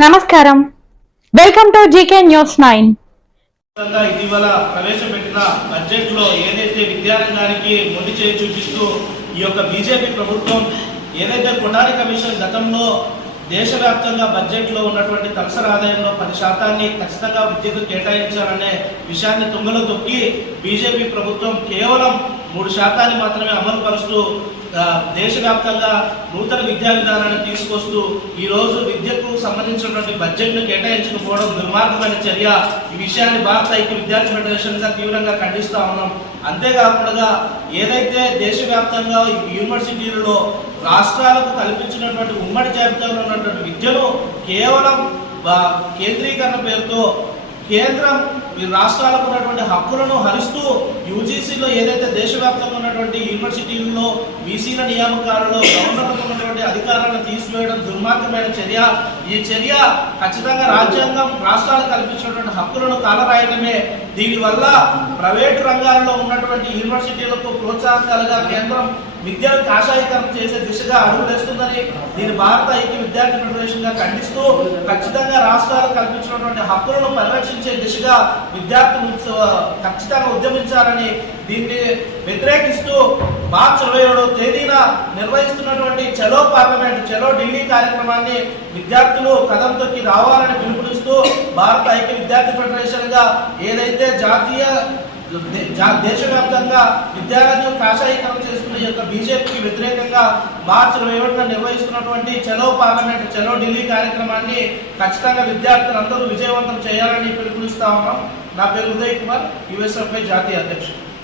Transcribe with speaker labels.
Speaker 1: నమస్కారం. Welcome to GK news nine
Speaker 2: ఇటీవల ప్రవేశపెట్టిన బడ్జెట్లో ఏదైతే విద్యారంగానికి మొండి చేయి చూపిస్తూ ఈ యొక్క బీజేపీ ప్రభుత్వం ఏదైతే కొఠారి కమిషన్ గతంలో దేశవ్యాప్తంగా బడ్జెట్లో ఉన్నటువంటి తలసరి ఆదాయంలో పది శాతాన్ని ఖచ్చితంగా విద్యకు కేటాయించాలనే విషయాన్ని తుంగలో తొక్కి బీజేపీ ప్రభుత్వం కేవలం మూడు శాతాన్ని మాత్రమే అమలు పరుస్తూ దేశవ్యాప్తంగా నూతన విద్యా విధానాన్ని తీసుకొస్తూ ఈరోజు విద్యకు సంబంధించినటువంటి బడ్జెట్ను కేటాయించకపోవడం దుర్మార్గమైన చర్య. ఈ విషయాన్ని భారత ఐక్య విద్యార్థి ఫెడరేషన్గా తీవ్రంగా ఖండిస్తూ ఉన్నాం. అంతేకాకుండా ఏదైతే దేశవ్యాప్తంగా యూనివర్సిటీలలో రాష్ట్రాలకు కల్పించినటువంటి ఉమ్మడి జాబితాలో ఉన్నటువంటి విద్యను కేవలం కేంద్రీకరణ పేరుతో కేంద్రం ఈ రాష్ట్రాలకు ఉన్నటువంటి హక్కులను హరిస్తూ యూజీసీలో ఏదైతే దేశవ్యాప్తంగా ఉన్నటువంటి యూనివర్సిటీల్లో బీసీల నియామకాలలో గవర్నర్లకు ఉన్నటువంటి అధికారాలను తీసివేయడం దుర్మార్గమైన చర్య. ఈ చర్య ఖచ్చితంగా రాజ్యాంగం రాష్ట్రాలు కల్పించినటువంటి హక్కులను కాలరాయడమే దీనివల్ల ప్రైవేటు రంగాల్లో ఉన్నటువంటి యూనివర్సిటీలకు ప్రోత్సాహకాలుగా కేంద్రం విద్యను కాషాయీకరణ చేసే దిశగా అడుగులేస్తుందని దీని భారత ఐక్య విద్యార్థి ఫెడరేషన్గా ఖండిస్తూ ఖచ్చితంగా రాష్ట్రాలు కల్పించినటువంటి హక్కులను పరిరక్షించే దిశగా విద్యార్థులు ఉత్సవ- ఖచ్చితంగా ఉద్యమించాలని దీన్ని వ్యతిరేకిస్తూ మార్చి ఇరవై ఏడవ తేదీన నిర్వహిస్తున్నటువంటి చలో పార్లమెంట్ చలో ఢిల్లీ కార్యక్రమాన్ని విద్యార్థులు కదం తొక్కి రావాలని పిలుపునిస్తూ భారత ఐక్య విద్యార్థి ఫెడరేషన్గా ఏదైతే జాతీయ దేశవ్యాప్తంగా విద్యారాజ్యం కాషాయీకరణ చేస్తున్న ఈ యొక్క బీజేపీకి వ్యతిరేకంగా మార్చి ఇరవై ఒకటిన నిర్వహిస్తున్నటువంటి చలో పార్లమెంట్ చలో ఢిల్లీ కార్యక్రమాన్ని ఖచ్చితంగా విద్యార్థులందరూ విజయవంతం చేయాలని పిలుపునిస్తా ఉన్నాం. నా పేరు ఉదయ్ కుమార్ యుఎస్ఎఫ్ఐ జాతీయ అధ్యక్షుడు.